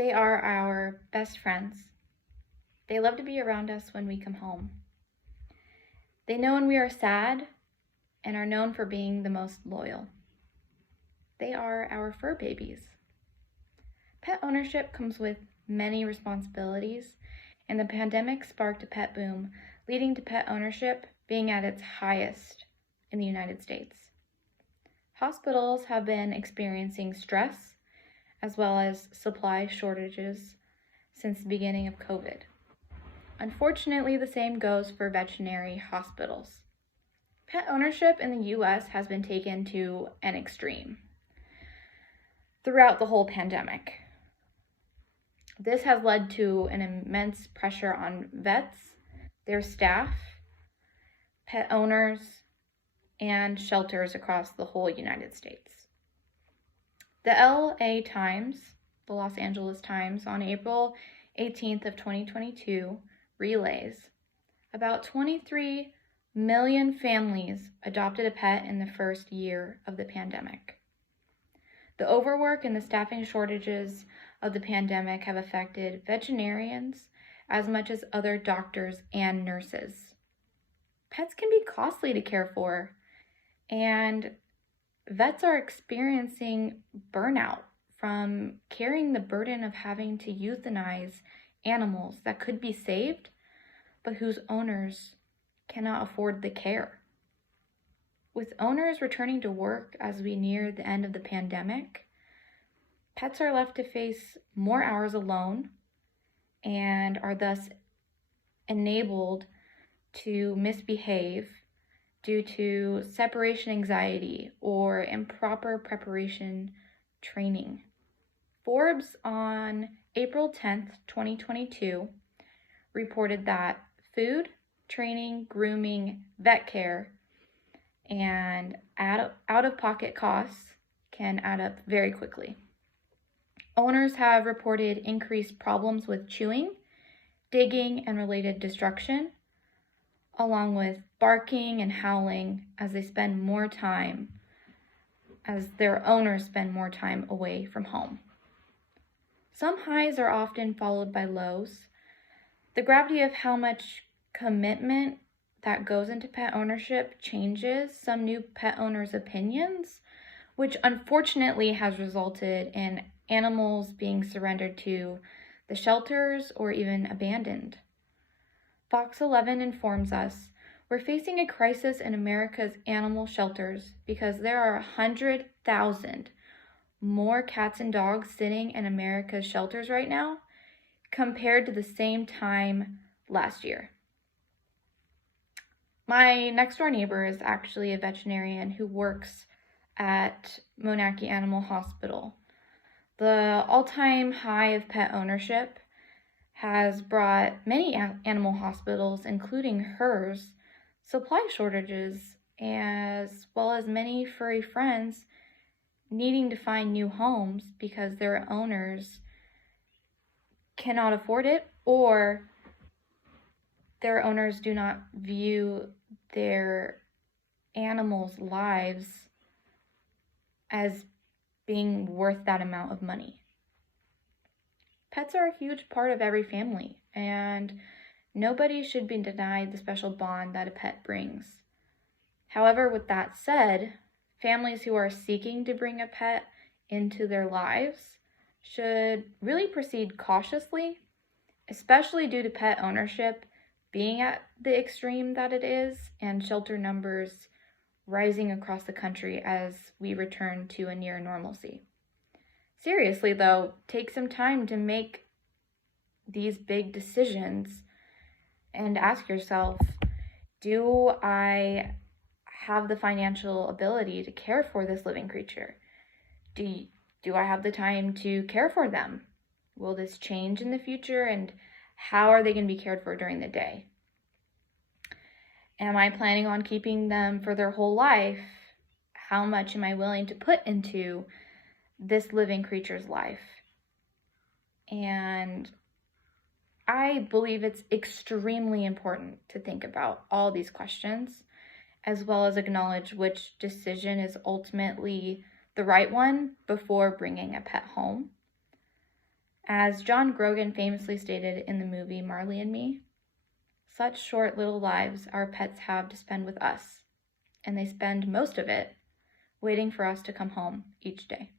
They are our best friends. They love to be around us when we come home. They know when we are sad and are known for being the most loyal. They are our fur babies. Pet ownership comes with many responsibilities, and the pandemic sparked a pet boom, leading to pet ownership being at its highest in the United States. Hospitals have been experiencing stress as well as supply shortages since the beginning of COVID. Unfortunately, the same goes for veterinary hospitals. Pet ownership in the US has been taken to an extreme throughout the whole pandemic. This has led to an immense pressure on vets, their staff, pet owners, and shelters across the whole United States. The LA Times, the Los Angeles Times, on April 18th of 2022 relays about 23 million families adopted a pet in the first year of the pandemic. The overwork and the staffing shortages of the pandemic have affected veterinarians as much as other doctors and nurses. Pets can be costly to care for, and vets are experiencing burnout from carrying the burden of having to euthanize animals that could be saved, but whose owners cannot afford the care. With owners returning to work as we near the end of the pandemic, pets are left to face more hours alone and are thus enabled to misbehave due to separation anxiety or improper preparation training. Forbes on April 10th, 2022 reported that food, training, grooming, vet care, and out-of-pocket costs can add up very quickly. Owners have reported increased problems with chewing, digging, and related destruction, along with barking and howling as their owners spend more time away from home. Some highs are often followed by lows. The gravity of how much commitment that goes into pet ownership changes some new pet owners' opinions, which unfortunately has resulted in animals being surrendered to the shelters or even abandoned. Fox 11 informs us we're facing a crisis in America's animal shelters because there are 100,000 more cats and dogs sitting in America's shelters right now compared to the same time last year. My next door neighbor is actually a veterinarian who works at Moonachie Animal Hospital. The all-time high of pet ownership has brought many animal hospitals, including hers, supply shortages, as well as many furry friends needing to find new homes because their owners cannot afford it, or their owners do not view their animals' lives as being worth that amount of money. Pets are a huge part of every family, and nobody should be denied the special bond that a pet brings. However, with that said, families who are seeking to bring a pet into their lives should really proceed cautiously, especially due to pet ownership being at the extreme that it is and shelter numbers rising across the country as we return to a near normalcy. Seriously though, take some time to make these big decisions and ask yourself, do I have the financial ability to care for this living creature? Do I have the time to care for them? Will this change in the future, and how are they going to be cared for during the day? Am I planning on keeping them for their whole life? How much am I willing to put into this living creature's life? And I believe it's extremely important to think about all these questions, as well as acknowledge which decision is ultimately the right one before bringing a pet home. As John Grogan famously stated in the movie Marley and Me, such short little lives our pets have to spend with us, and they spend most of it waiting for us to come home each day.